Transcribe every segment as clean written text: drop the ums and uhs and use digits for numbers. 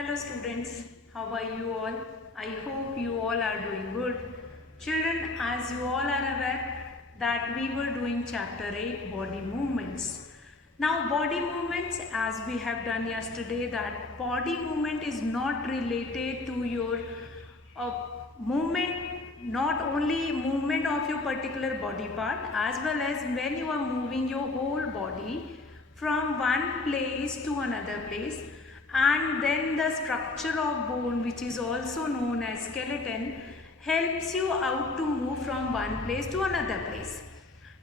Hello students, how are you all? I hope you all are doing good. Children, as you all are aware that we were doing chapter 8 body movements. Now body movements, as we have done yesterday, that body movement is not related to your uh, movement, not only movement of your particular body part, as well as when you are moving your whole body from one place to another place, and then the structure of bone, which is also known as skeleton, helps you out to move from one place to another place.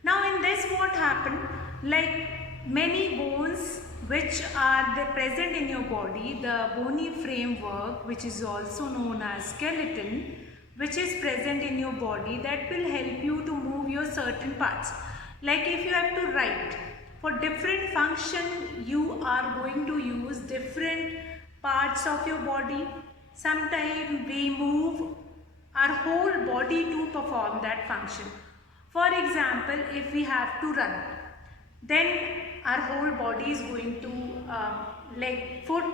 Now in this what happened, like many bones which are present in your body, the bony framework, which is also known as skeleton, which is present in your body, that will help you to move your certain parts. Like if you have to write, for different function you are going to use different parts of your body. Sometimes we move our whole body to perform that function. For example, if we have to run, then our whole body is going to, foot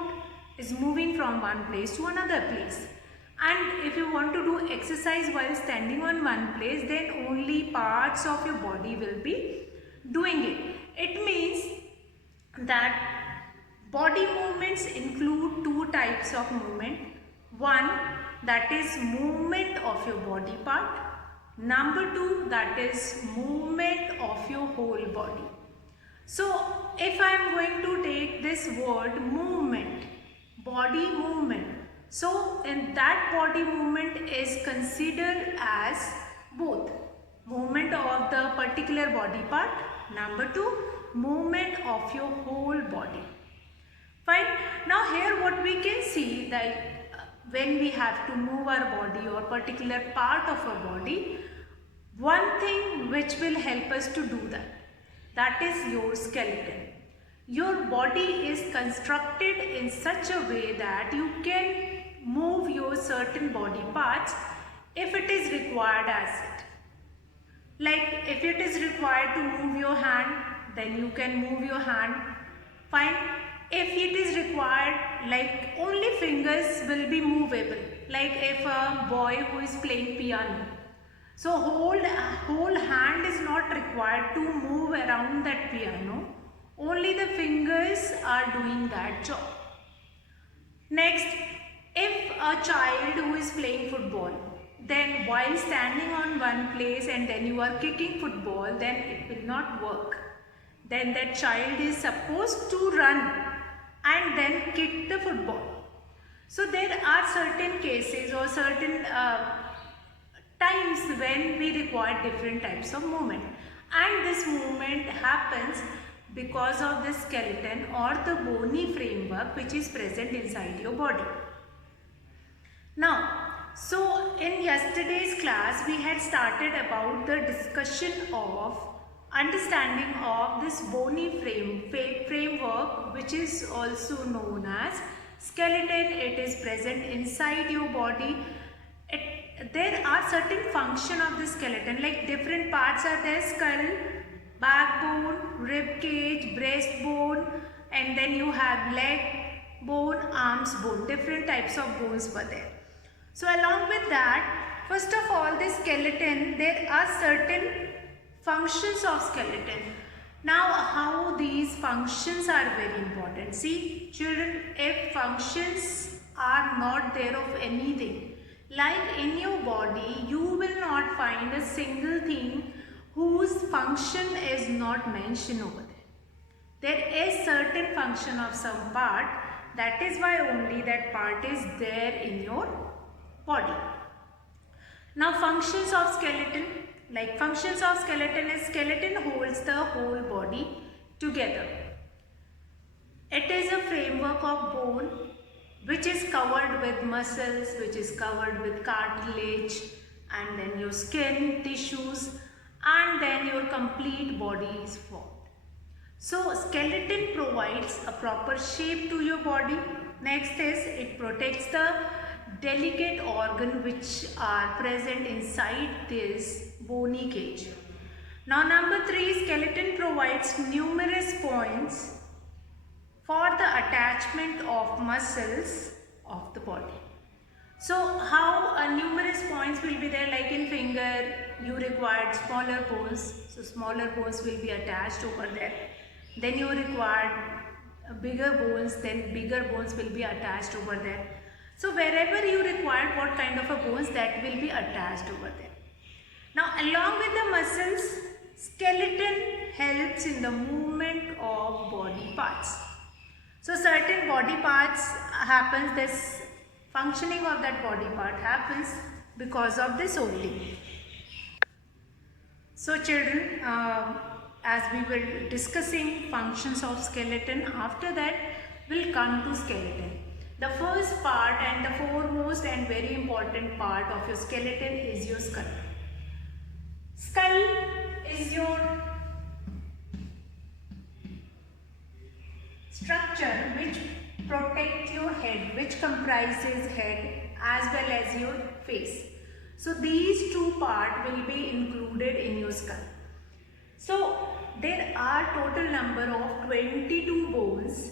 is moving from one place to another place. And if you want to do exercise while standing on one place, then only parts of your body will be doing it. It means that body movements include two types of movement. One, that is movement of your body part. Number two, that is movement of your whole body. So if I am going to take this word movement, body movement, so in that body movement is considered as both movement of the particular body part. Number two, movement of your whole body. Fine. Now here what we can see, that when we have to move our body or particular part of our body, one thing which will help us to do that is your skeleton. Your body is constructed in such a way that you can move your certain body parts if it is required as it. Like if it is required to move your hand, then you can move your hand. Fine. If it is required, like only fingers will be movable. Like if a boy who is playing piano, so whole hand is not required to move around that piano. Only the fingers are doing that job. Next, if a child who is playing football, then while standing on one place and then you are kicking football, then it will not work. Then that child is supposed to run and then kick the football. So there are certain cases or certain times when we require different types of movement, and this movement happens because of the skeleton or the bony framework which is present inside your body. Now, so in yesterday's class we had started about the discussion of understanding of this bony framework, which is also known as skeleton. It is present inside your body. There are certain function of the skeleton, like different parts are there: skull, backbone, rib cage, breastbone, and then you have leg bone, arms bone. Different types of bones were there. So along with that, first of all, the skeleton, there are certain functions of skeleton. Now how these functions are very important. See children, if functions are not there of anything, like in your body, you will not find a single thing whose function is not mentioned over there. There is certain function of some part, that is why only that part is there in your body. Now functions of skeleton, like functions of skeleton is skeleton holds the whole body together. It is a framework of bone which is covered with muscles, which is covered with cartilage, and then your skin, tissues, and then your complete body is formed. So skeleton provides a proper shape to your body. Next is it protects the delicate organ which are present inside this bony cage. Now number 3, skeleton provides numerous points for the attachment of muscles of the body. So how numerous points will be there, like in finger you required smaller bones, so smaller bones will be attached over there. Then you required bigger bones, then bigger bones will be attached over there. So wherever you required what kind of a bones, that will be attached over there. Now along with the muscles, skeleton helps in the movement of body parts. So certain body parts happens, this functioning of that body part happens because of this only. So children, as we were discussing functions of skeleton, after that we'll come to skeleton. The first part and the foremost and very important part of your skeleton is your skull. Skull is your structure which protects your head, which comprises head as well as your face. So these two parts will be included in your skull. So there are total number of 22 bones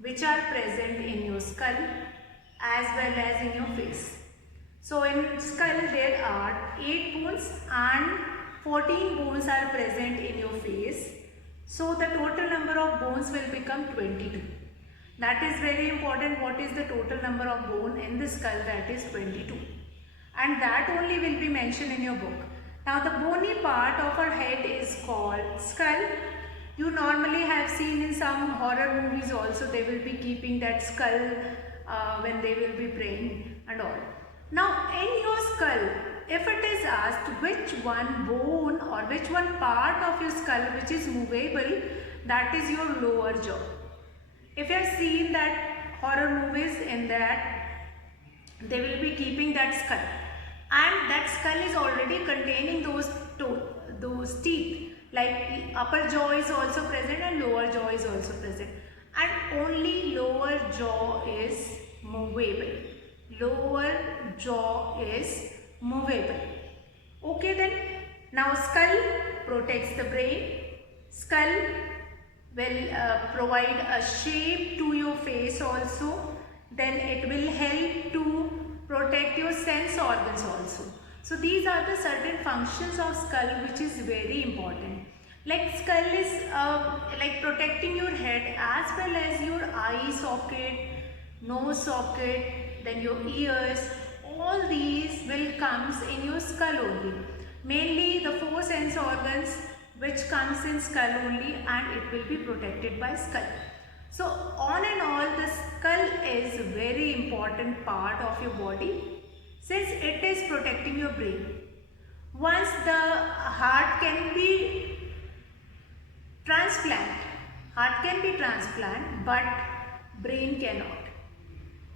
which are present in your skull as well as in your face. So in skull there are 8 bones and 14 bones are present in your face. So the total number of bones will become 22. That is very important. What is the total number of bone in the skull? That is 22. And that only will be mentioned in your book. Now the bony part of our head is called skull. You normally have seen in some horror movies also, they will be keeping that skull when they will be praying and all. Now in your skull, if it is asked which one bone or which one part of your skull which is movable, that is your lower jaw. If you have seen that horror movies, in that they will be keeping that skull, and that skull is already containing those teeth, like upper jaw is also present and lower jaw is also present, and only lower jaw is movable. Lower jaw is movable. Okay then. Now skull protects the brain. Skull will provide a shape to your face also. Then it will help to protect your sense organs also. So these are the certain functions of skull which is very important. Like skull is like protecting your head as well as your eye socket, nose socket, then your ears. All these will comes in your skull only. Mainly the 4 sense organs which comes in skull only, and it will be protected by skull. So on and all, the skull is a very important part of your body since it is protecting your brain. Once the heart can be transplant, but brain cannot.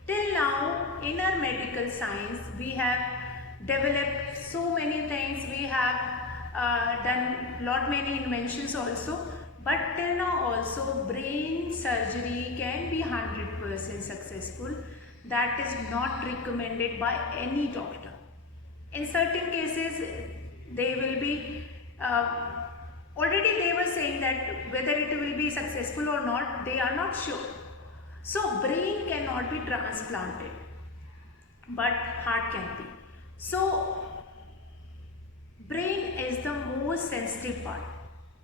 Till now in our medical science we have developed so many things, we have done many inventions also, but till now also brain surgery can be 100% successful. That is not recommended by any doctor. In certain cases they will be already they were saying that whether it will be successful or not, they are not sure. So brain cannot be transplanted, but heart can be. So brain is the most sensitive part.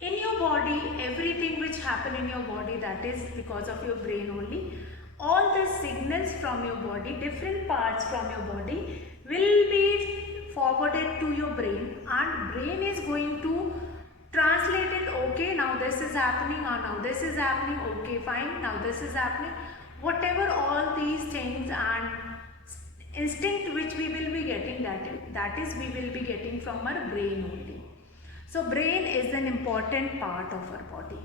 In your body, everything which happen in your body, that is because of your brain only. All the signals from your body, different parts from your body will be forwarded to your brain, and brain is going to translate it. Okay, now this is happening, or now this is happening. Okay, fine, now this is happening. Whatever all these things and instinct which we will be getting, that is we will be getting from our brain only. So brain is an important part of our body.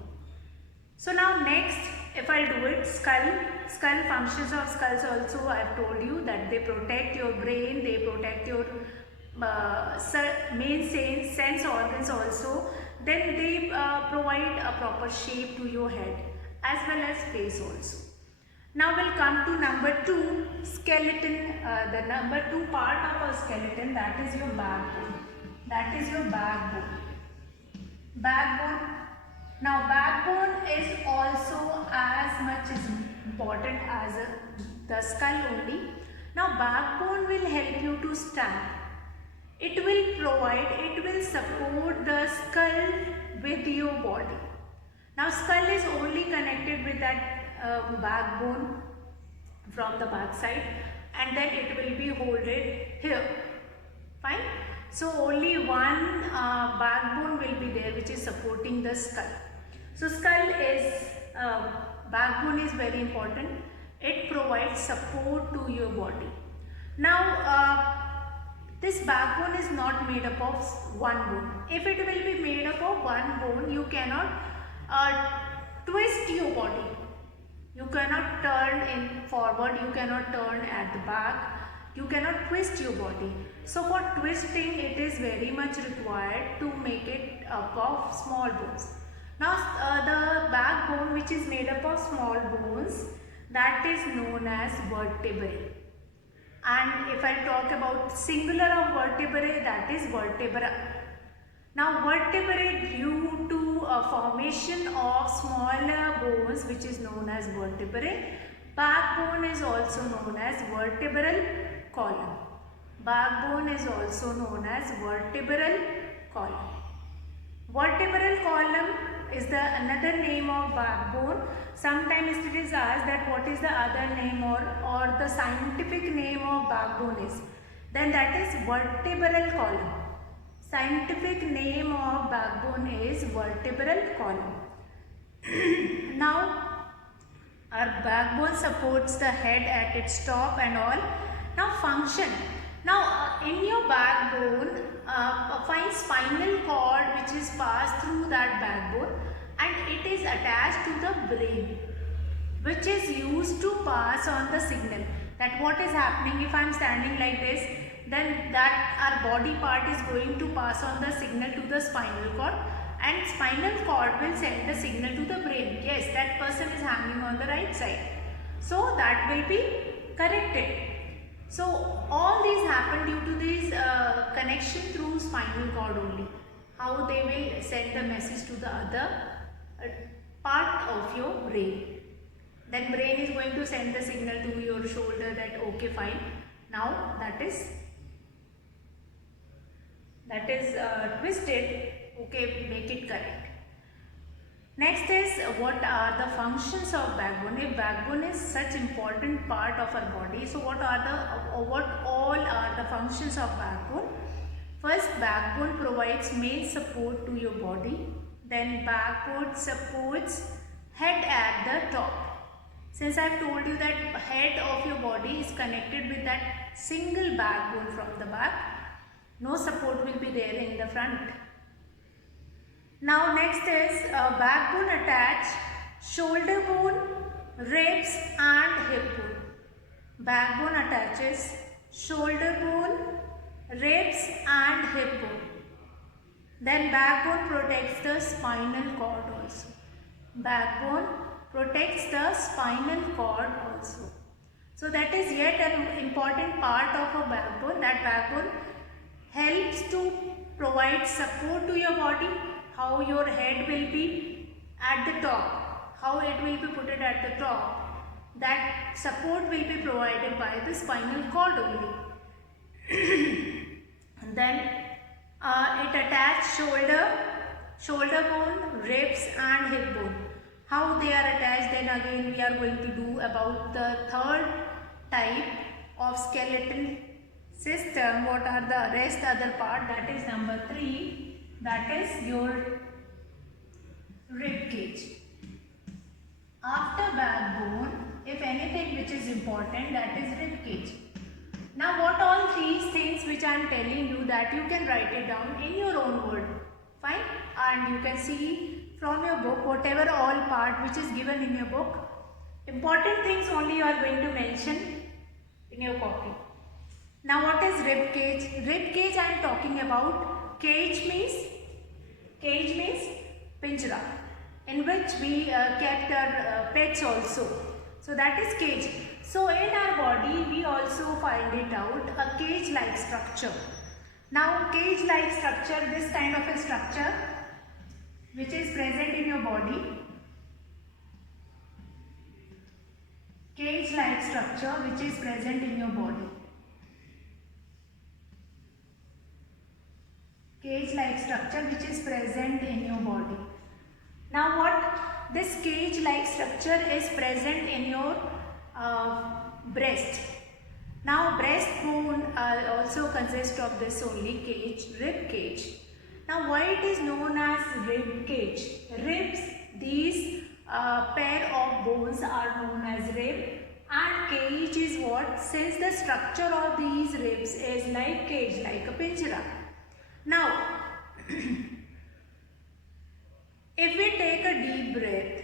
So now next, if I do it, skull functions of skulls also I have told you that they protect your brain, they protect your main sense organs also. Then they provide a proper shape to your head as well as face also. Now we'll come to number 2, skeleton. The number 2 part of a skeleton, that is your backbone. That is your backbone. Backbone. Now backbone is also as much important as the skull only. Now backbone will help you to stand. It will support the skull with your body. Now skull is only connected with that backbone from the back side, and then it will be holded here. Fine. So only one backbone will be there which is supporting the skull. So skull is, backbone is very important. It provides support to your body. Now this backbone is not made up of one bone. If it will be made up of one bone, you cannot twist your body. You cannot turn in forward, you cannot turn at the back, you cannot twist your body. So for twisting, it is very much required to make it up of small bones. Now the backbone, which is made up of small bones, that is known as vertebrae. And if I talk about singular of vertebrae, that is vertebra. Now vertebrae, due to a formation of smaller bones which is known as vertebrae, backbone is also known as vertebral column. Backbone is also known as vertebral column. Vertebral column is the another name of backbone. Sometimes it is asked that what is the other name or the scientific name of backbone is. Then that is vertebral column. Scientific name of backbone is vertebral column. Now our backbone supports the head at its top and all. Now function. Now in your backbone, find spinal cord which is passed through that backbone, and it is attached to the brain, which is used to pass on the signal that what is happening. If I am standing like this, then that our body part is going to pass on the signal to the spinal cord, and spinal cord will send the signal to the brain. Yes, that person is hanging on the right side. So that will be corrected. So all these happen due to this connection through spinal cord only. How they will send the message to the other part of your brain. Then brain is going to send the signal to your shoulder that okay, fine. Now that is twisted. Okay, make it correct. Next is what are the functions of backbone. If backbone is such important part of our body, so what all are the functions of backbone? First, backbone provides main support to your body. Then backbone supports head at the top. Since I have told you that head of your body is connected with that single backbone from the back, no support will be there in the front. Now next is backbone attach shoulder bone, ribs and hip bone. Backbone attaches shoulder bone, ribs and hip bone. Then backbone protects the spinal cord also. Backbone protects the spinal cord also. So that is yet an important part of a backbone. That backbone helps to provide support to your body. How your head will be at the top, how it will be put at the top, that support will be provided by the spinal cord only. And then it attached shoulder bone, ribs and hip bone. How they are attached, then again we are going to do about the third type of skeletal system. What are the rest other part? That is number 3. That is your rib cage. After backbone, if anything which is important, that is rib cage. Now what all these things which I am telling you, that you can write it down in your own word. Fine? And you can see from your book whatever all part which is given in your book. Important things only you are going to mention in your copy. Now what is rib cage? Rib cage I am talking about. Cage means pinjra, in which we kept our pets also. So that is cage. So in our body we also find it out, a cage-like structure. Now cage-like structure, this kind of a structure which is present in your body. cage-like structure which is present in your body. Cage-like structure which is present in your body. Now what? This cage-like structure is present in your breast. Now breast bone also consists of this only cage, rib cage. Now why it is known as rib cage? Ribs, these pair of bones are known as rib, and cage is what? Since the structure of these ribs is like cage, like a pinjara. Now if we take a deep breath,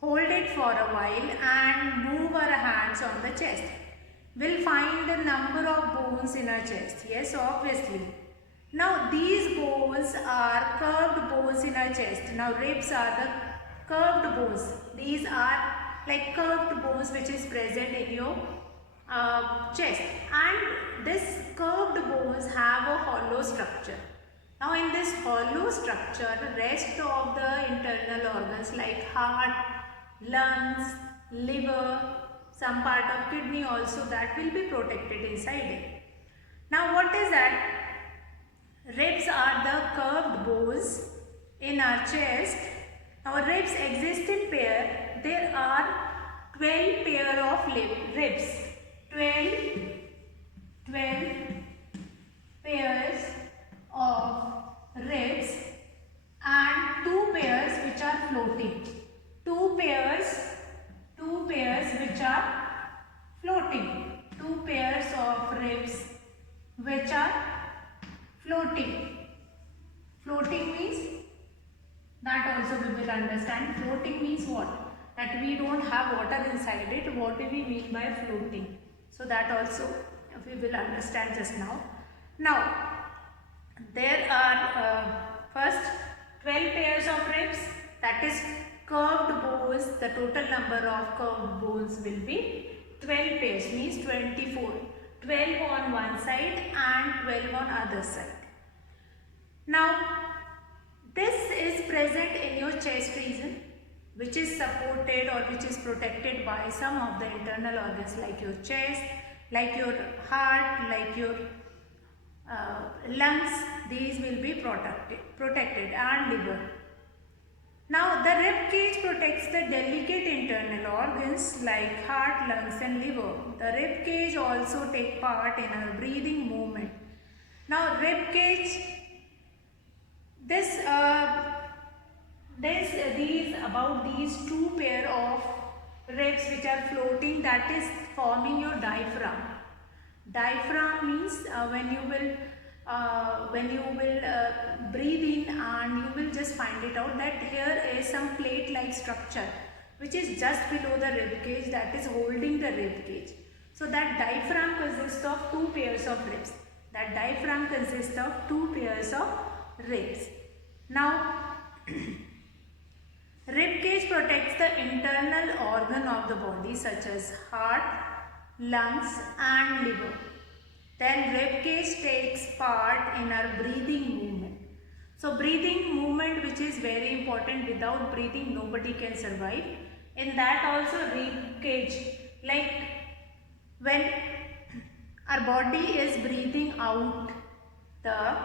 hold it for a while and move our hands on the chest, we'll find the number of bones in our chest. Yes, obviously. Now these bones are curved bones in our chest. Now ribs are the curved bones. These are like curved bones which is present in your chest, and this curved bones have a hollow structure. Now in this hollow structure, rest of the internal organs like heart, lungs, liver, some part of kidney also, that will be protected inside it. Now what is that? Ribs are the curved bones in our chest. Now ribs exist in pair. There are 12 pair of ribs. 12 pairs of ribs and 2 pairs which are floating. 2 pairs which are floating. 2 pairs of ribs which are floating. Floating means, that also we will understand. Floating means what? That we don't have water inside it. What do we mean by floating? So that also we will understand just now. Now there are first 12 pairs of ribs, that is curved bones. The total number of curved bones will be 12 pairs, means 24. 12 on one side and 12 on other side. Now this is present in your chest region, which is supported or which is protected by some of the internal organs like your chest, like your heart, like your lungs. These will be protected and liver. Now the rib cage protects the delicate internal organs like heart, lungs and liver. The rib cage also take part in our breathing movement. Now rib cage, these 2 pair of ribs which are floating, that is forming your diaphragm. Diaphragm means when you will breathe in, and you will just find it out that here is some plate like structure which is just below the rib cage, that is holding the rib cage. So that diaphragm consists of 2 pairs of ribs. That diaphragm consists of 2 pairs of ribs. Now rib cage protects the internal organ of the body such as heart, lungs and liver. Then rib cage takes part in our breathing movement. So breathing movement, which is very important. Without breathing nobody can survive. In that also rib cage, like when our body is breathing out the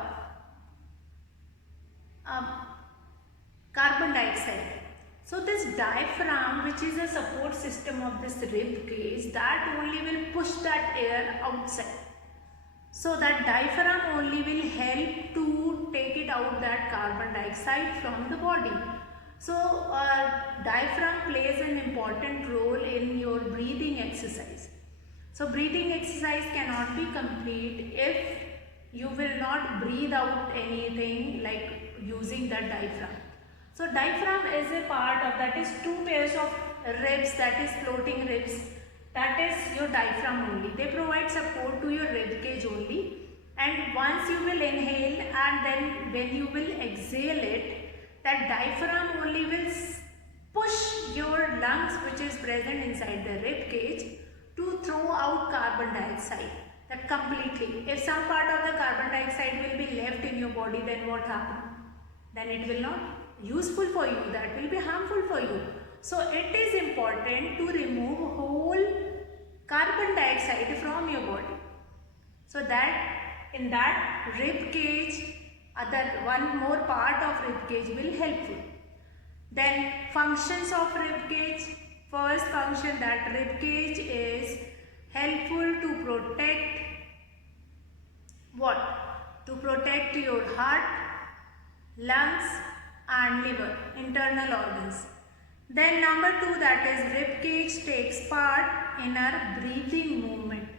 carbon dioxide. So this diaphragm, which is a support system of this rib cage, that only will push that air outside. So that diaphragm only will help to take it out, that carbon dioxide from the body. So diaphragm plays an important role in your breathing exercise. So breathing exercise cannot be complete if you will not breathe out anything like using that diaphragm. So diaphragm is a part of, that is 2 pairs of ribs, that is floating ribs, that is your diaphragm only. They provide support to your rib cage only, and once you will inhale and then when you will exhale it, that diaphragm only will push your lungs, which is present inside the rib cage, to throw out carbon dioxide. That completely. If some part of the carbon dioxide will be left in your body, then what happens? Then it will not useful for you, that will be harmful for you. So it is important to remove whole carbon dioxide from your body. So that in that rib cage, other one more part of rib cage will helpful. Then functions of rib cage. First function, that rib cage is helpful to protect what? To protect your heart, lungs and liver, internal organs. Then number 2, that is rib cage takes part in our breathing movement.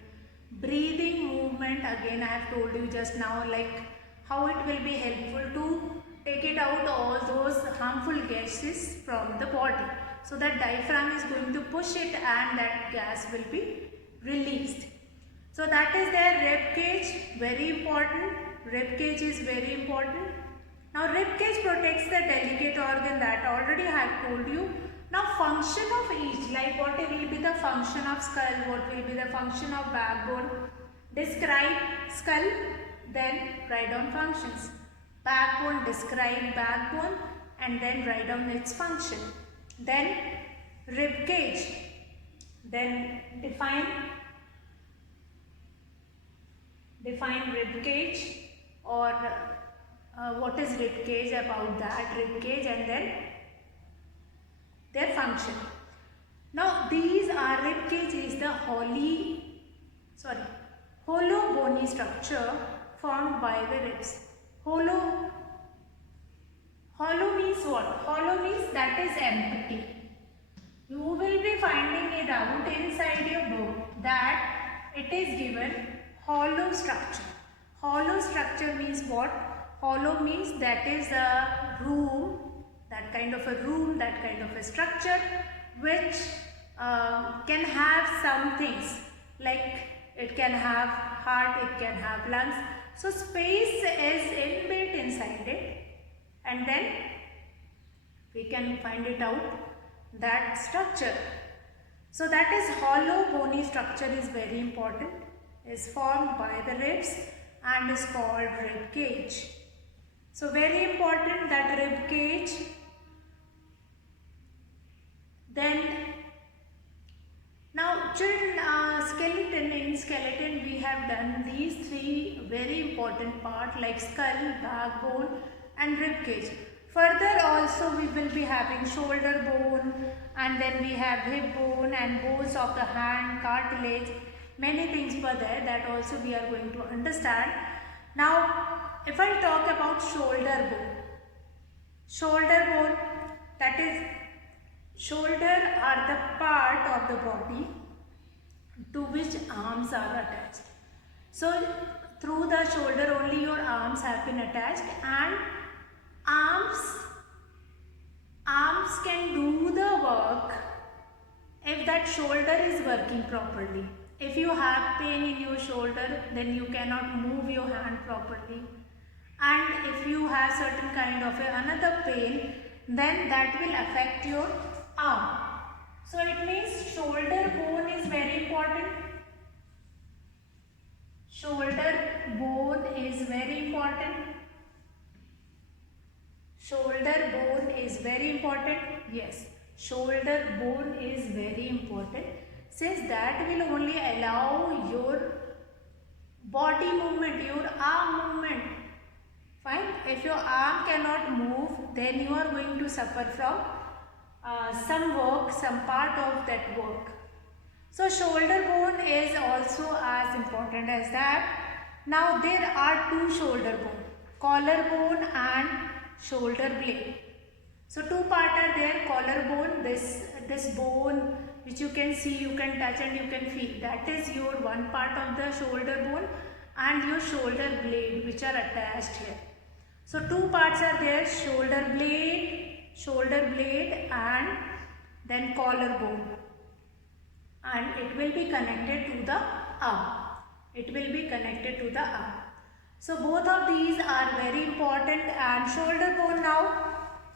Breathing movement, again I have told you just now, like how it will be helpful to take it out all those harmful gases from the body. So that diaphragm is going to push it and that gas will be released. So that is their rib cage, very important. Rib cage is very important. Now rib cage protects the delicate organ, that already I have told you. Now function of each, like what will be the function of skull, what will be the function of backbone. Describe skull, then write down functions. Backbone, describe backbone and then write down its function. Then rib cage, then define rib cage, or what is rib cage, about that rib cage, and then their function. Now these are, rib cage is the hollow bony structure formed by the ribs. Hollow means what? Hollow means that is empty. You will be finding it out inside your book that it is given hollow structure. Hollow structure means what? Hollow means that is a room, that kind of a room, that kind of a structure which can have some things, like it can have heart, it can have lungs. So space is inbuilt inside it, and then we can find it out, that structure. So that is hollow bony structure is very important, is formed by the ribs and is called rib cage. So very important, that rib cage. Then now children, in skeleton we have done these three very important parts, like skull, backbone and rib cage. Further also we will be having shoulder bone, and then we have hip bone and bones of the hand, cartilage, many things were there, that also we are going to understand. Now if I talk about shoulder bone, that is, shoulder are the part of the body to which arms are attached. So through the shoulder only your arms have been attached, and arms can do the work if that shoulder is working properly. If you have pain in your shoulder, then you cannot move your hand properly, and if you have certain kind of another pain, then that will affect your arm. So it means shoulder bone is very important. Shoulder bone is very important. Shoulder bone is very important. Yes, shoulder bone is very important, since that will only allow your body movement, your arm movement. Fine. If your arm cannot move, then you are going to suffer from some part of that work. So shoulder bone is also as important as that. Now there are two shoulder bone, collar bone and shoulder blade. So two parts are there, collar bone, this bone which you can see, you can touch and you can feel, that is your one part of the shoulder bone, and your shoulder blade which are attached here. So two parts are there, shoulder blade and then collar bone, and it will be connected to the arm. So both of these are very important. And shoulder bone, now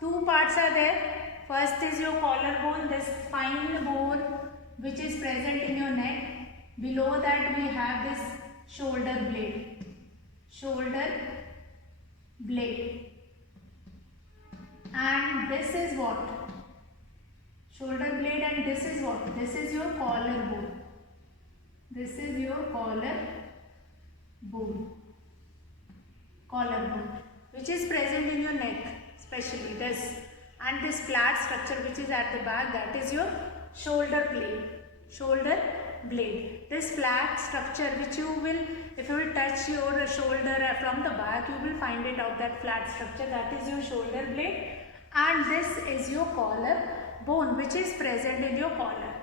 two parts are there. First is your collar bone, this fine bone which is present in your neck. Below that we have this shoulder blade, and this is what? shoulder blade, and this is what? This is your collarbone. This is your collarbone, which is present in your neck, especially this, and this flat structure which is at the back, that is your shoulder blade. This flat structure which you will, if you will touch your shoulder from the back, you will find it out, that flat structure, that is your shoulder blade, and this is your collarbone which is present in your collar.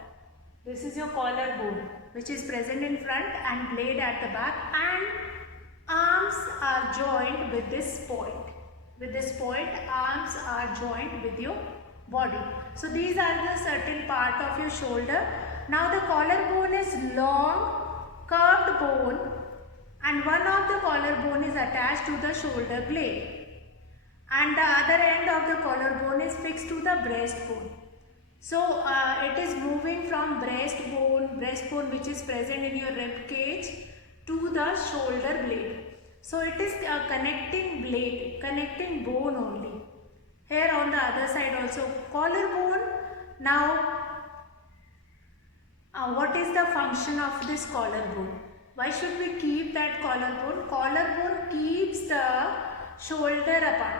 This is your collarbone which is present in front and blade at the back, and arms are joined with this point. With this point, arms are joined with your body. So these are the certain part of your shoulder. Now the collarbone is long, curved bone, and one of the collarbone is attached to the shoulder blade, and the other end of the collarbone is fixed to the breastbone. So it is moving from breastbone which is present in your rib cage, to the shoulder blade. So it is a connecting blade, connecting bone only. Here on the other side also collarbone. Now what is the function of this collarbone? Why should we keep that collarbone? Collarbone keeps the shoulder apart.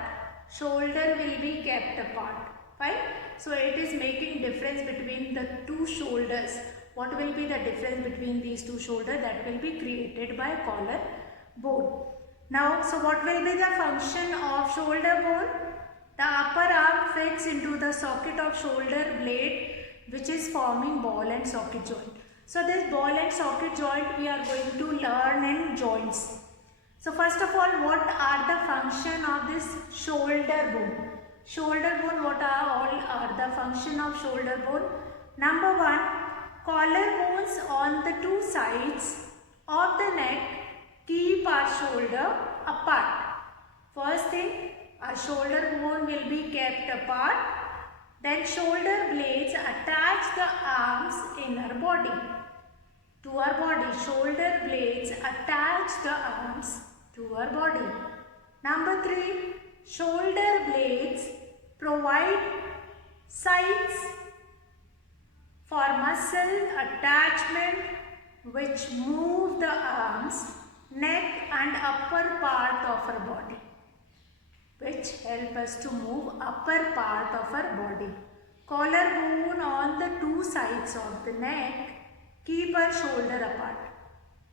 Shoulder will be kept apart. Fine. So it is making difference between the two shoulders. What will be the difference between these two shoulders? That will be created by collarbone. Now, so what will be the function of shoulder bone? The upper arm fits into the socket of shoulder blade, which is forming ball and socket joint. So this ball and socket joint we are going to learn in joints. So first of all, what are the function of this shoulder bone? Shoulder bone, what are the function of shoulder bone? Number one, collarbones on the two sides of the neck keep our shoulder apart. First thing, our shoulder bone will be kept apart. Then shoulder blades attach the arms in our body. To our body, shoulder blades attach the arms to our body. Number three, shoulder blades provide sides for muscle attachment which move the arms, neck and upper part of our body, which help us to move upper part of our body. Collarbone on the two sides of the neck keep our shoulder apart.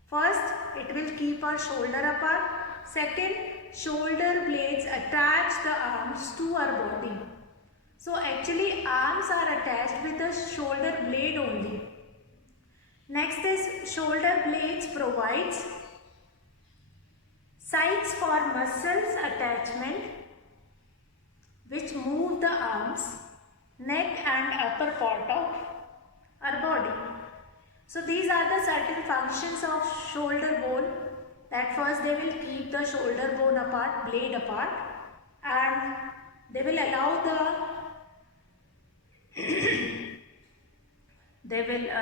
First, it will keep our shoulder apart. Second, shoulder blades attach the arms to our body. So actually arms are attached with the shoulder blade only. Next is shoulder blades provides sides for muscles attachment which move the arms, neck and upper part of our body. So these are the certain functions of shoulder bone. That first they will keep the shoulder bone apart, blade apart, and they will allow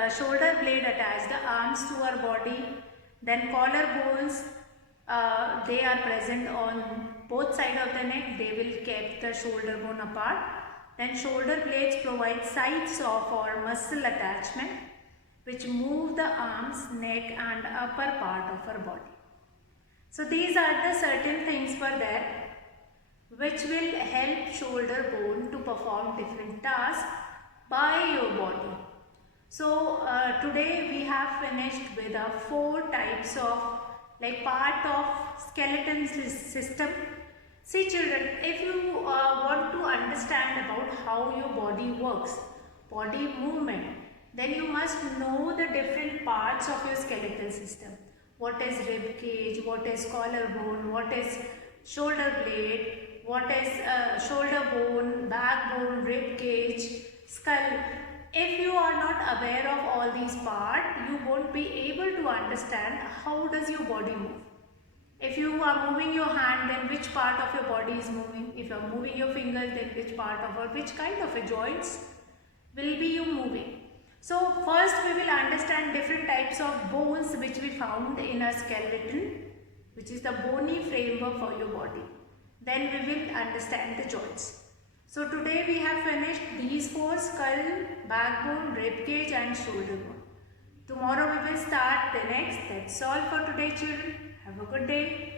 shoulder blade attach the arms to our body. Then collarbones, they are present on both sides of the neck. They will keep the shoulder bone apart. Then shoulder blades provide sides of our muscle attachment which move the arms, neck and upper part of our body. So these are the certain things for that which will help shoulder bone to perform different tasks by your body. So today we have finished with 4 types of part of skeleton system. See children, if you want to understand about how your body works, body movement, then you must know the different parts of your skeletal system. What is rib cage, what is collarbone, what is shoulder blade, what is shoulder bone, backbone, rib cage, skull. If you are not aware of all these parts, you won't be able to understand how does your body move. If you are moving your hand, then which part of your body is moving? If you are moving your fingers, then which part of or which kind of a joints will be you moving. So first we will understand different types of bones which we found in a skeleton, which is the bony framework for your body. Then we will understand the joints. So today we have finished these four: skull, backbone, rib cage and shoulder bone. Tomorrow we will start the next. That's all for today, children. Have a good day.